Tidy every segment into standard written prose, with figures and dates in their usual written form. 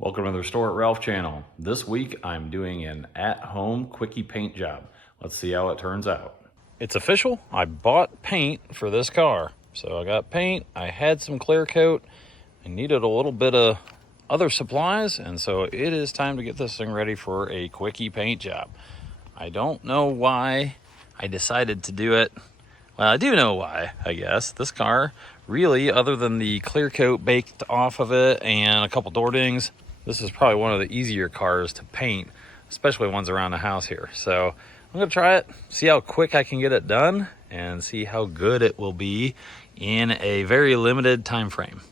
Welcome to the Restore at Ralph channel. This week I'm doing an at-home quickie paint job. Let's see how it turns out. It's official. I bought paint for this car. So I got paint, I had some clear coat, I needed a little bit of other supplies, and so it is time to get this thing ready for a quickie paint job. I don't know why I decided to do it. Well, I do know why, I guess. This car, really, other than the clear coat baked off of it and a couple door dings, this is probably one of the easier cars to paint, especially ones around the house here. So I'm gonna try it, see how quick I can get it done, and see how good it will be in a very limited time frame.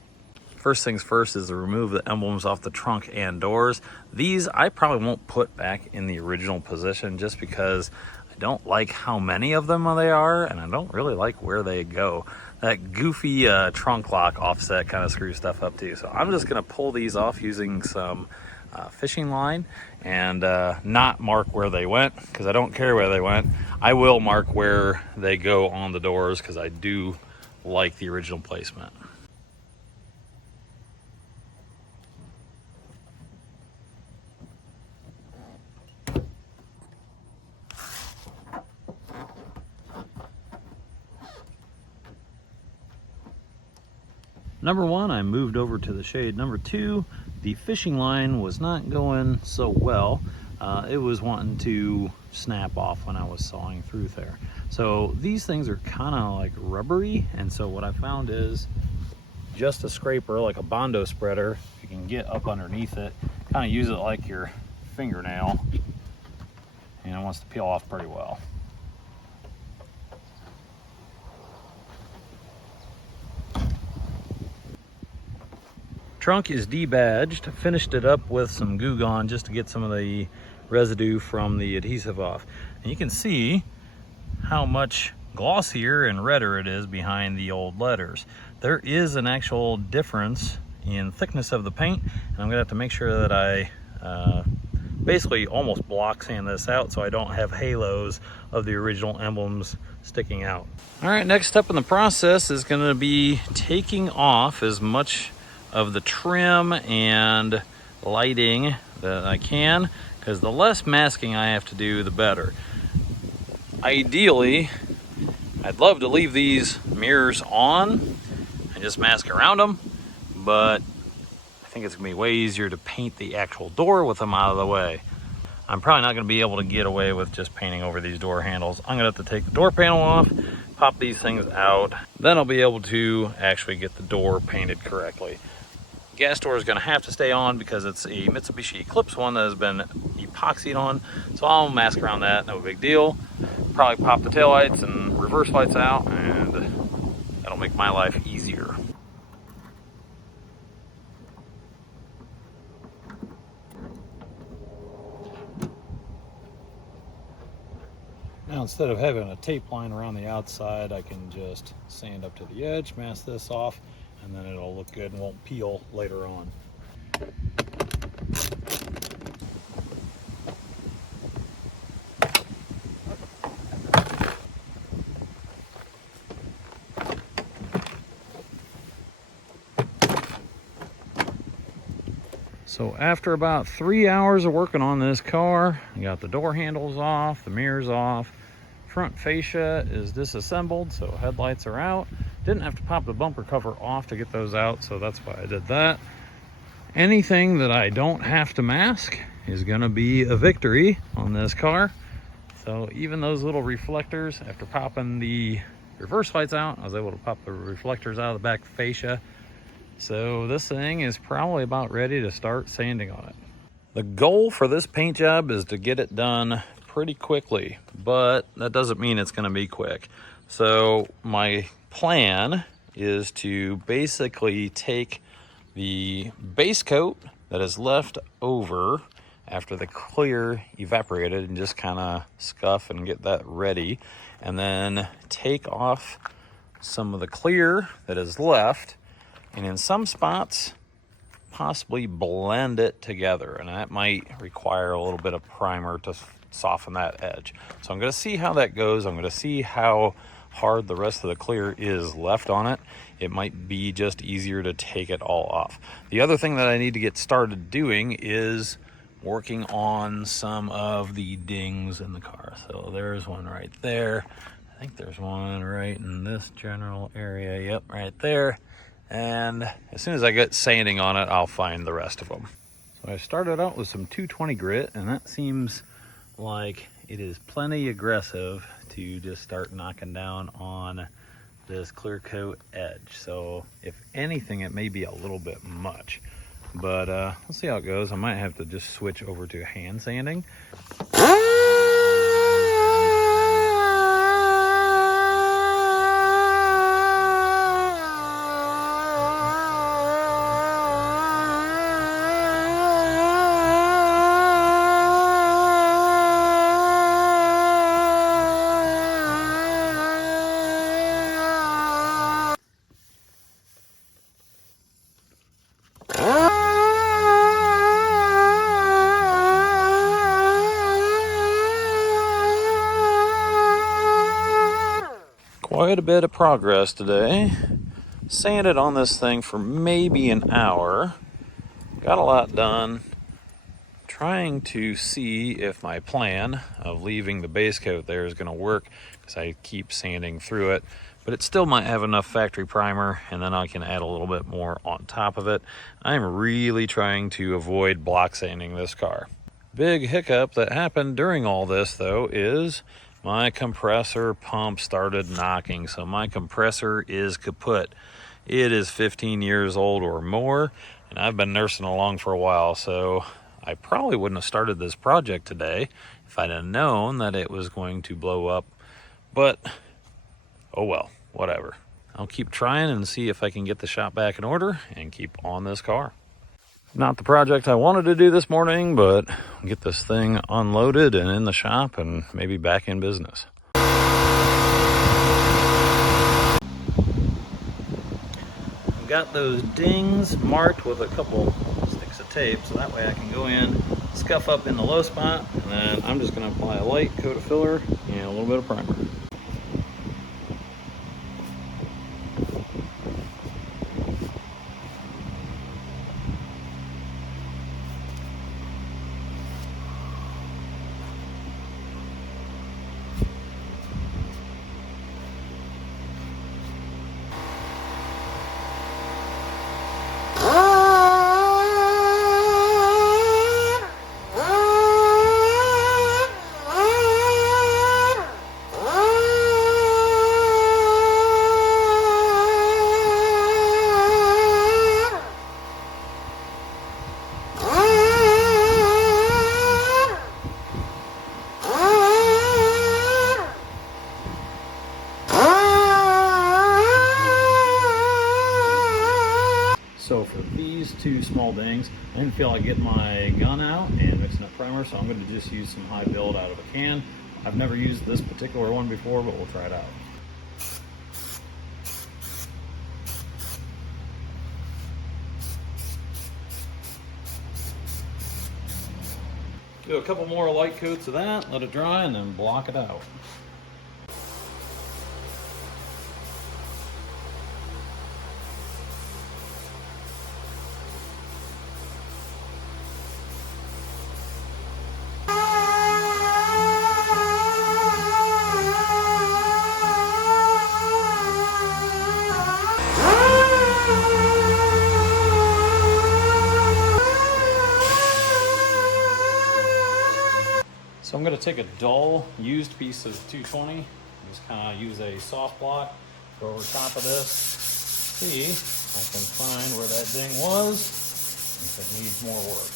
First things first is to remove the emblems off the trunk and doors. These I probably won't put back in the original position just because I don't like how many of them they are, and I don't really like where they go. That goofy trunk lock offset kind of screws stuff up too. So I'm just gonna pull these off using some fishing line and not mark where they went, because I don't care where they went. I will mark where they go on the doors because I do like the original placement. Number one, I moved over to the shade. Number two, the fishing line was not going so well. It was wanting to snap off when I was sawing through there. So these things are kind of like rubbery, and so what I found is just a scraper, like a Bondo spreader, you can get up underneath it, kind of use it like your fingernail, and it wants to peel off pretty well. Trunk is debadged. Finished it up with some Goo Gone just to get some of the residue from the adhesive off. And you can see how much glossier and redder it is behind the old letters. There is an actual difference in thickness of the paint, and I'm gonna have to make sure that I basically almost block sand this out so I don't have halos of the original emblems sticking out. All right, next step in the process is gonna be taking off as much of the trim and lighting that I can, because the less masking I have to do, the better. Ideally, I'd love to leave these mirrors on and just mask around them, but I think it's gonna be way easier to paint the actual door with them out of the way. I'm probably not gonna be able to get away with just painting over these door handles. I'm gonna have to take the door panel off, pop these things out, then I'll be able to actually get the door painted correctly. Gas door is going to have to stay on because it's a Mitsubishi Eclipse one that has been epoxied on, so I'll mask around that, no big deal. Probably pop the taillights and reverse lights out, and that'll make my life easier. Now, instead of having a tape line around the outside, I can just sand up to the edge, mask this off, and then it'll look good and won't peel later on. So after about 3 hours of working on this car, I got the door handles off, the mirrors off, front fascia is disassembled, so headlights are out. Didn't have to pop the bumper cover off to get those out, so that's why I did that. Anything that I don't have to mask is gonna be a victory on this car. So even those little reflectors, after popping the reverse lights out, I was able to pop the reflectors out of the back fascia. So this thing is probably about ready to start sanding on it. The goal for this paint job is to get it done pretty quickly, but that doesn't mean it's gonna be quick. So my plan is to basically take the base coat that is left over after the clear evaporated and just kind of scuff and get that ready, and then take off some of the clear that is left, and in some spots possibly blend it together, and that might require a little bit of primer to soften that edge. So I'm going to see how that goes. I'm going to see how hard the rest of the clear is left on it, it might be just easier to take it all off. The other thing that I need to get started doing is working on some of the dings in the car. So there's one right there. I think there's one right in this general area. Yep, right there. And as soon as I get sanding on it, I'll find the rest of them. So I started out with some 220 grit, and that seems like it is plenty aggressive to just start knocking down on this clear coat edge. So if anything, it may be a little bit much, but we'll see how it goes. I might have to just switch over to hand sanding. Quite a bit of progress today. Sanded on this thing for maybe an hour. Got a lot done. Trying to see if my plan of leaving the base coat there is going to work, because I keep sanding through it, but it still might have enough factory primer, and then I can add a little bit more on top of it. I'm really trying to avoid block sanding this car. Big hiccup that happened during all this though is my compressor pump started knocking. So my compressor is kaput. It is 15 years old or more, and I've been nursing along for a while, so I probably wouldn't have started this project today if I'd have known that it was going to blow up. But oh well, whatever. I'll keep trying and see if I can get the shop back in order and keep on this car. Not the project I wanted to do this morning, but I'll get this thing unloaded and in the shop and maybe back in business. I've got those dings marked with a couple sticks of tape, so that way I can go in, scuff up in the low spot, and then I'm just going to apply a light coat of filler and a little bit of primer. So for these two small dings, I didn't feel like getting my gun out and mixing up primer, so I'm going to just use some high build out of a can. I've never used this particular one before, but we'll try it out. Do a couple more light coats of that, let it dry, and then block it out. So I'm going to take a dull used piece of 220, just kind of use a soft block, go over top of this, see if I can find where that ding was, if it needs more work.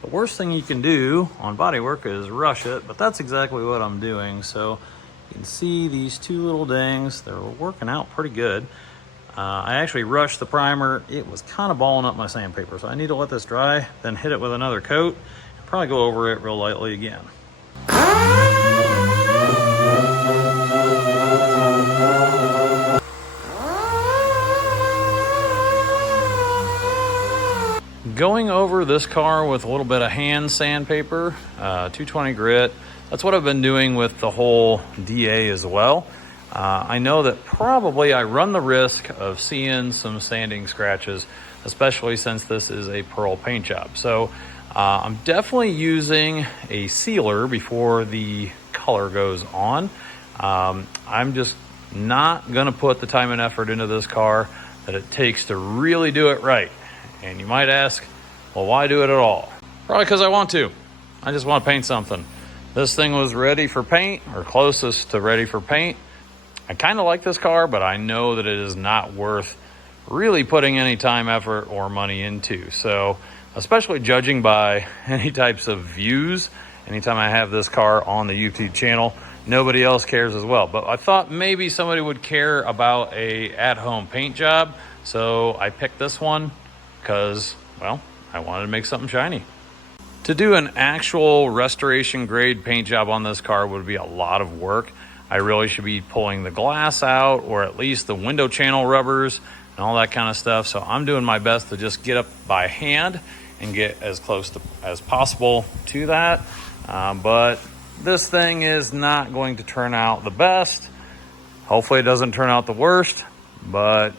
The worst thing you can do on bodywork is rush it, but that's exactly what I'm doing. So you can see these two little dings, they're working out pretty good. I actually rushed the primer. It was kind of balling up my sandpaper, so I need to let this dry, then hit it with another coat, and probably go over it real lightly again. Going over this car with a little bit of hand sandpaper, 220 grit. That's what I've been doing with the whole DA as well. I know that probably I run the risk of seeing some sanding scratches, especially since this is a pearl paint job. So I'm definitely using a sealer before the color goes on. I'm just not gonna put the time and effort into this car that it takes to really do it right. And you might ask, well, why do it at all? Probably because I want to. I just want to paint something. This thing was ready for paint, or closest to ready for paint. I kind of like this car, but I know that it is not worth really putting any time, effort, or money into. So, especially judging by any types of views, anytime I have this car on the YouTube channel, nobody else cares as well. But I thought maybe somebody would care about a at-home paint job. So I picked this one because, well, I wanted to make something shiny. To do an actual restoration grade paint job on this car would be a lot of work. I really should be pulling the glass out, or at least the window channel rubbers and all that kind of stuff. So I'm doing my best to just get up by hand and get as close as possible to that. But this thing is not going to turn out the best. Hopefully it doesn't turn out the worst, but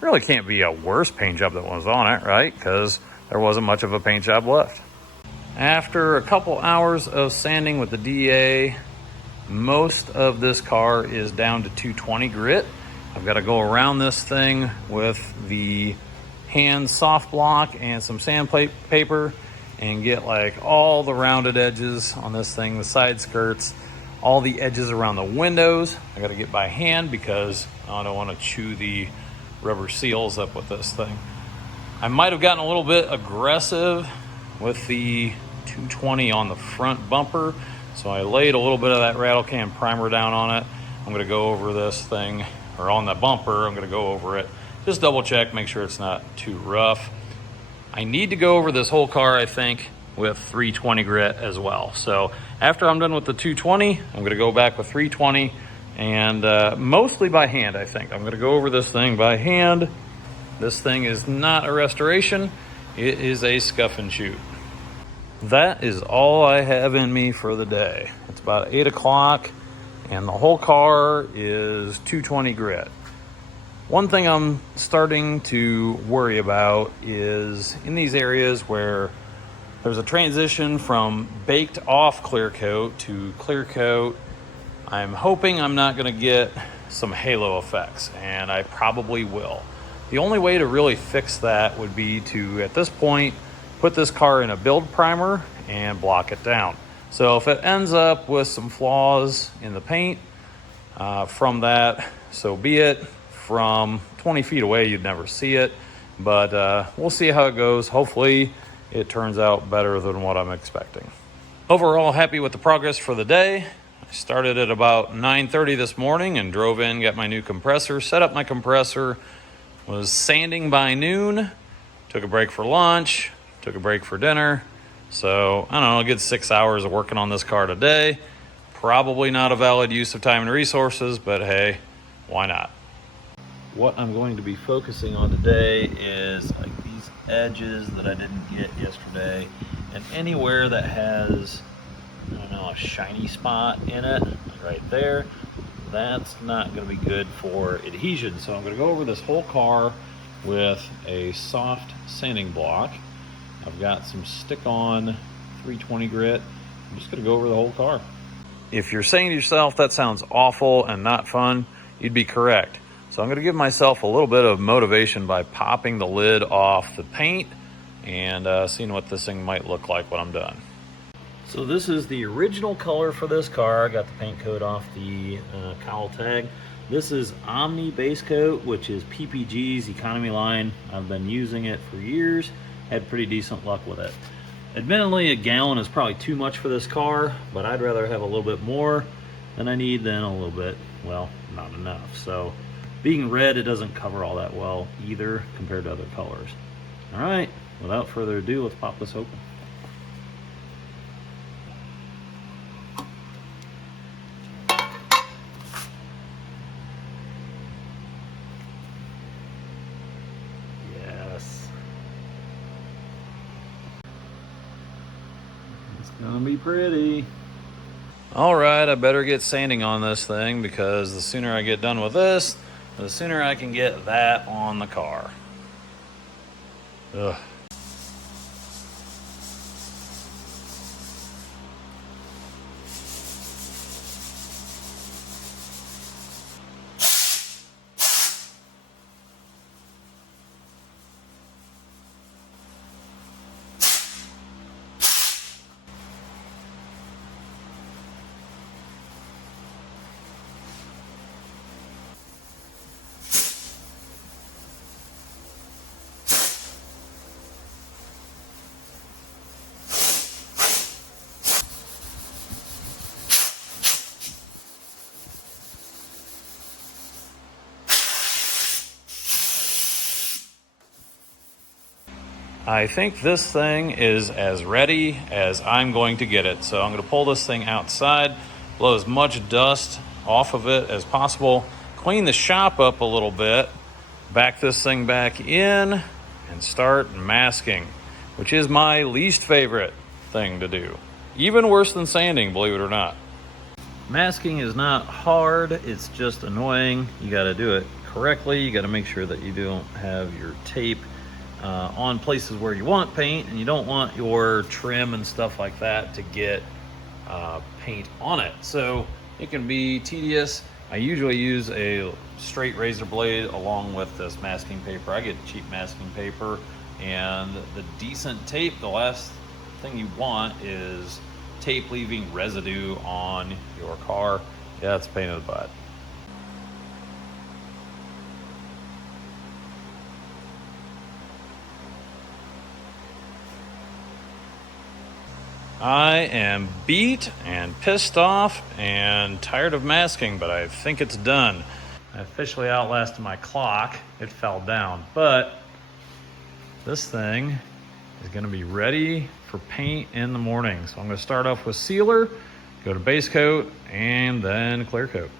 really can't be a worse paint job that was on it, right? Because there wasn't much of a paint job left. After a couple hours of sanding with the DA, most of this car is down to 220 grit. I've got to go around this thing with the hand soft block and some sandpaper and get like all the rounded edges on this thing, the side skirts, all the edges around the windows. I got to get by hand because I don't want to chew the rubber seals up with this thing. I might have gotten a little bit aggressive with the 220 on the front bumper, so I laid a little bit of that rattle can primer down on it. I'm going to go over this thing, or on the bumper, I'm going to go over it, just double check, make sure it's not too rough. I need to go over this whole car, I think, with 320 grit as well. So after I'm done with the 220, I'm going to go back with 320, and mostly by hand, I think. I'm going to go over this thing by hand. This thing is not a restoration. It is a scuff and shoot. That is all I have in me for the day. It's about 8 o'clock, and the whole car is 220 grit. One thing I'm starting to worry about is in these areas where there's a transition from baked off clear coat to clear coat, I'm hoping I'm not going to get some halo effects, and I probably will. The only way to really fix that would be to, at this point, put this car in a build primer and block it down. So if it ends up with some flaws in the paint from that, so be it. From 20 feet away, you'd never see it, but we'll see how it goes. Hopefully it turns out better than what I'm expecting. Overall, happy with the progress for the day. I started at about 9:30 this morning and drove in, got my new compressor, set up my compressor, was sanding by noon, took a break for lunch, took a break for dinner. So, I don't know, a good 6 hours of working on this car today. Probably not a valid use of time and resources, but hey, why not? What I'm going to be focusing on today is like these edges that I didn't get yesterday, and anywhere that has, I don't know, a shiny spot in it, right there, that's not going to be good for adhesion. So I'm going to go over this whole car with a soft sanding block. I've got some stick-on 320 grit. I'm just going to go over the whole car. If you're saying to yourself, that sounds awful and not fun, you'd be correct. So I'm going to give myself a little bit of motivation by popping the lid off the paint and seeing what this thing might look like when I'm done. So this is the original color for this car. I got the paint coat off the cowl tag. This is Omni base coat, which is PPG's economy line. I've been using it for years, had pretty decent luck with it. Admittedly, a gallon is probably too much for this car, but I'd rather have a little bit more than I need than a little bit, well, not enough. So being red, it doesn't cover all that well either compared to other colors. All right, without further ado, let's pop this open. Yes. It's gonna be pretty. All right, I better get sanding on this thing because the sooner I get done with this, the sooner I can get that on the car. Ugh. I think this thing is as ready as I'm going to get it. So I'm going to pull this thing outside, blow as much dust off of it as possible, clean the shop up a little bit, back this thing back in, and start masking, which is my least favorite thing to do. Even worse than sanding, believe it or not. Masking is not hard, it's just annoying. You got to do it correctly. You got to make sure that you don't have your tape on places where you want paint, and you don't want your trim and stuff like that to get paint on it. So it can be tedious. I usually use a straight razor blade along with this masking paper. I get cheap masking paper, and the decent tape, the last thing you want is tape leaving residue on your car. Yeah, it's a pain in the butt. I am beat and pissed off and tired of masking, but I think it's done. I officially outlasted my clock. It fell down, but this thing is going to be ready for paint in the morning. So I'm going to start off with sealer, go to base coat, and then clear coat.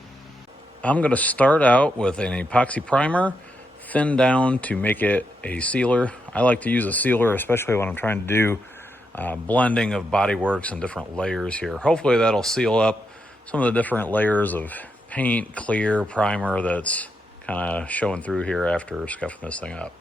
I'm going to start out with an epoxy primer, thin down to make it a sealer. I like to use a sealer, especially when I'm trying to do blending of bodyworks and different layers here. Hopefully that'll seal up some of the different layers of paint, clear, primer that's kind of showing through here after scuffing this thing up.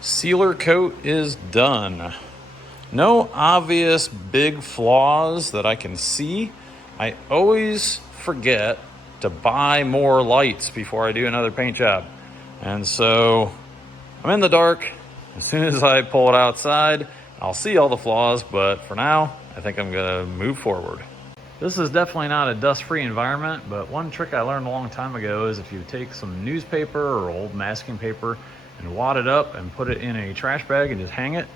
Sealer coat is done. No obvious big flaws that I can see. I always forget to buy more lights before I do another paint job. And so I'm in the dark. As soon as I pull it outside, I'll see all the flaws, but for now, I think I'm gonna move forward. This is definitely not a dust-free environment, but one trick I learned a long time ago is if you take some newspaper or old masking paper and wad it up and put it in a trash bag and just hang it,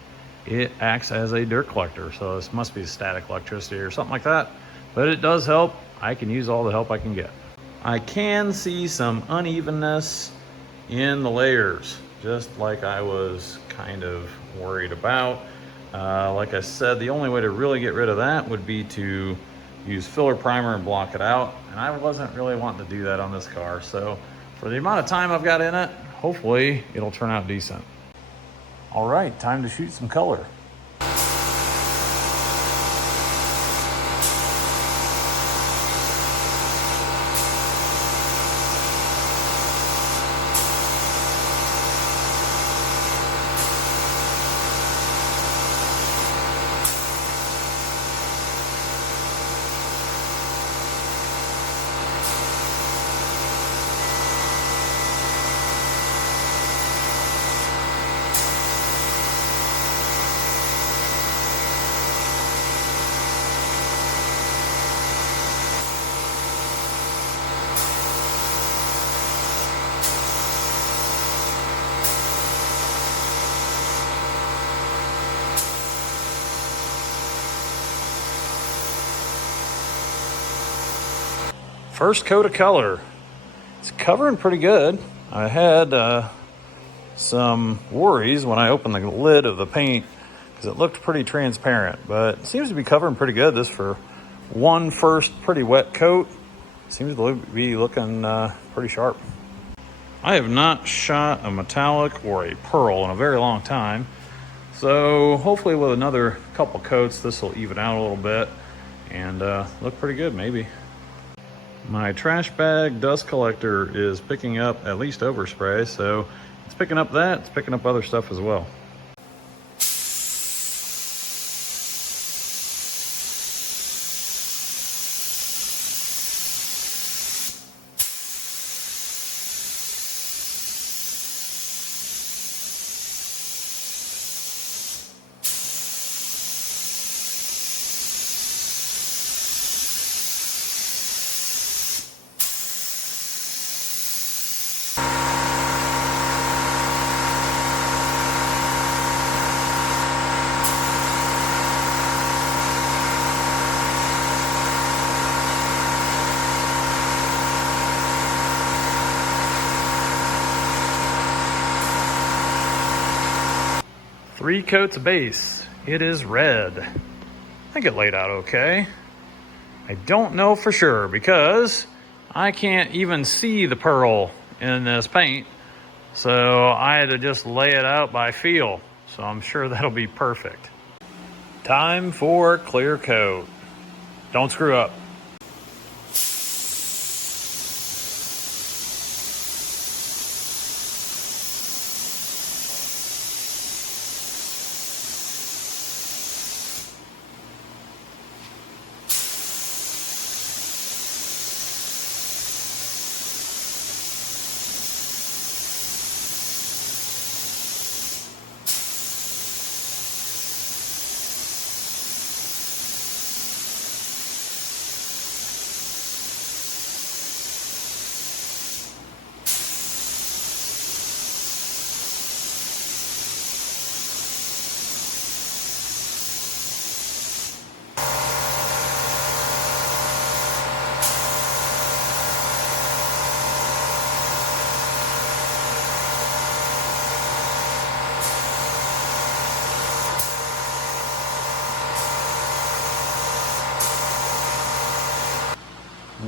it acts as a dirt collector. So this must be static electricity or something like that, but it does help. I can use all the help I can get. I can see some unevenness in the layers, just like I was kind of worried about. Like I said, the only way to really get rid of that would be to use filler primer and block it out. And I wasn't really wanting to do that on this car. So for the amount of time I've got in it, hopefully it'll turn out decent. All right, time to shoot some color. First coat of color. It's covering pretty good. I had some worries when I opened the lid of the paint because it looked pretty transparent, but it seems to be covering pretty good. This for one first pretty wet coat. Seems to be looking pretty sharp. I have not shot a metallic or a pearl in a very long time, so hopefully with another couple coats this will even out a little bit and look pretty good maybe. My trash bag dust collector is picking up at least overspray, so it's picking up that, it's picking up other stuff as well. Three coats of base. It is red. I think it laid out okay. I don't know for sure because I can't even see the pearl in this paint. So I had to just lay it out by feel. So I'm sure that'll be perfect. Time for clear coat. Don't screw up.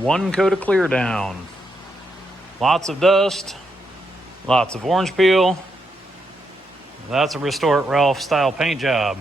One coat of clear down. Lots of dust, lots of orange peel. That's a Restore It Ralph style paint job.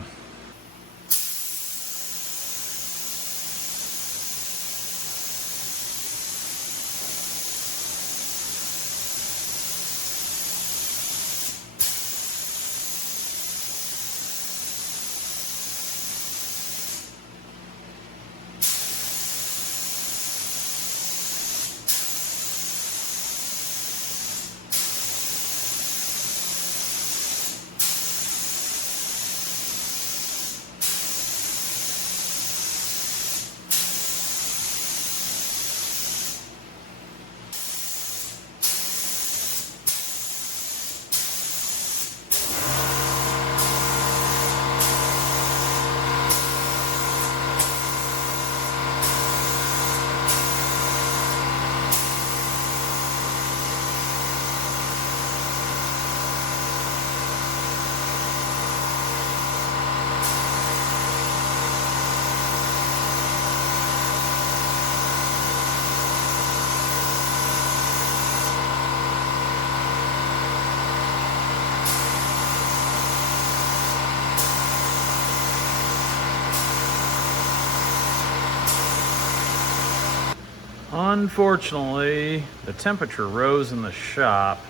Unfortunately, the temperature rose in the shop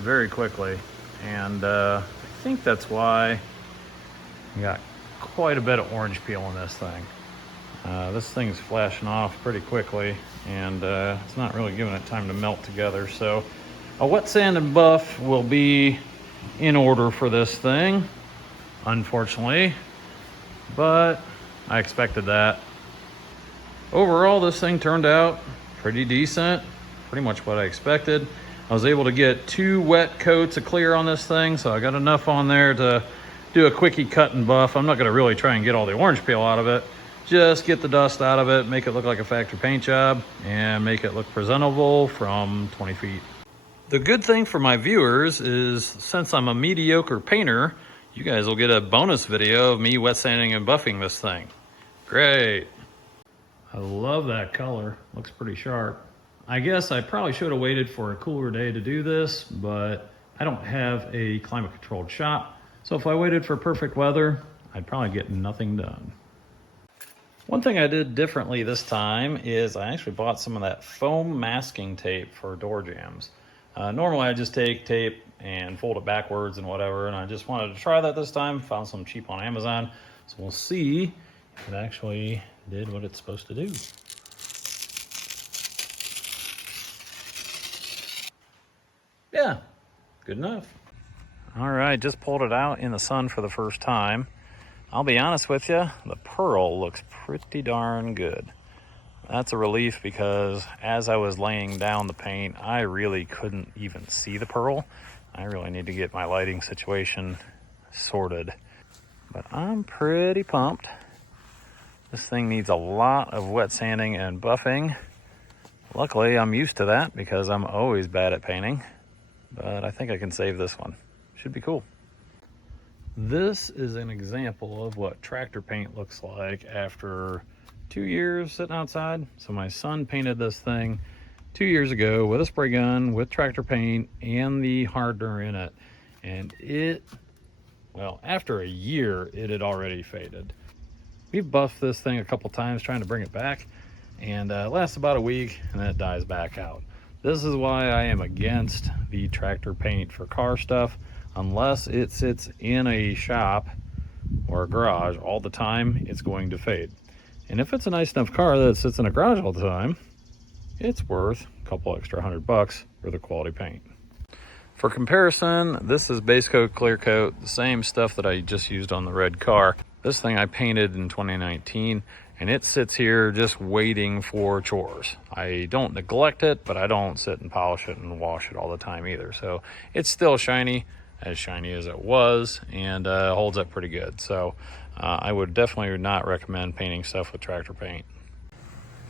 very quickly, and I think that's why I got quite a bit of orange peel in this thing. This thing's flashing off pretty quickly, and it's not really giving it time to melt together. So a wet sand and buff will be in order for this thing, unfortunately, but I expected that. Overall, this thing turned out pretty decent, pretty much what I expected. I was able to get 2 wet coats of clear on this thing, so I got enough on there to do a quickie cut and buff. I'm not gonna really try and get all the orange peel out of it, just get the dust out of it, make it look like a factory paint job, and make it look presentable from 20 feet. The good thing for my viewers is, since I'm a mediocre painter, you guys will get a bonus video of me wet sanding and buffing this thing. Great. I love that color, looks pretty sharp. I guess I probably should have waited for a cooler day to do this, but I don't have a climate controlled shop. So if I waited for perfect weather, I'd probably get nothing done. One thing I did differently this time is I actually bought some of that foam masking tape for door jambs. Normally I just take tape and fold it backwards and whatever, and I just wanted to try that this time. Found some cheap on Amazon, so we'll see if it actually did what it's supposed to do. Yeah, good enough. All right, just pulled it out in the sun for the first time. I'll be honest with you, the pearl looks pretty darn good. That's a relief, because as I was laying down the paint, I really couldn't even see the pearl. I really need to get my lighting situation sorted. But I'm pretty pumped. This thing needs a lot of wet sanding and buffing. Luckily, I'm used to that because I'm always bad at painting. But I think I can save this one. Should be cool. This is an example of what tractor paint looks like after 2 years sitting outside. So my son painted this thing 2 years ago with a spray gun, with tractor paint and the hardener in it. And well, after a year, it had already faded. We've buffed this thing a couple times trying to bring it back, and it lasts about a week and then it dies back out. This is why I am against the tractor paint for car stuff. Unless it sits in a shop or a garage all the time, it's going to fade. And if it's a nice enough car that sits in a garage all the time, it's worth a couple extra $100 for the quality paint. For comparison, this is base coat, clear coat, the same stuff that I just used on the red car. This thing I painted in 2019, and it sits here just waiting for chores. I don't neglect it, but I don't sit and polish it and wash it all the time either. So it's still shiny as it was, and holds up pretty good. So I would definitely not recommend painting stuff with tractor paint.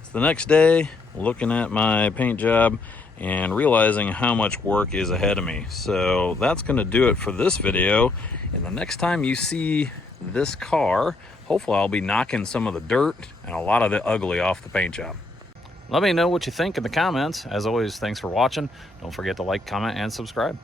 It's the next day, looking at my paint job and realizing how much work is ahead of me. So that's gonna do it for this video. And the next time you see this car, hopefully I'll be knocking some of the dirt and a lot of the ugly off the paint job. Let me know what you think in the comments. As always, thanks for watching. Don't forget to like, comment, and subscribe.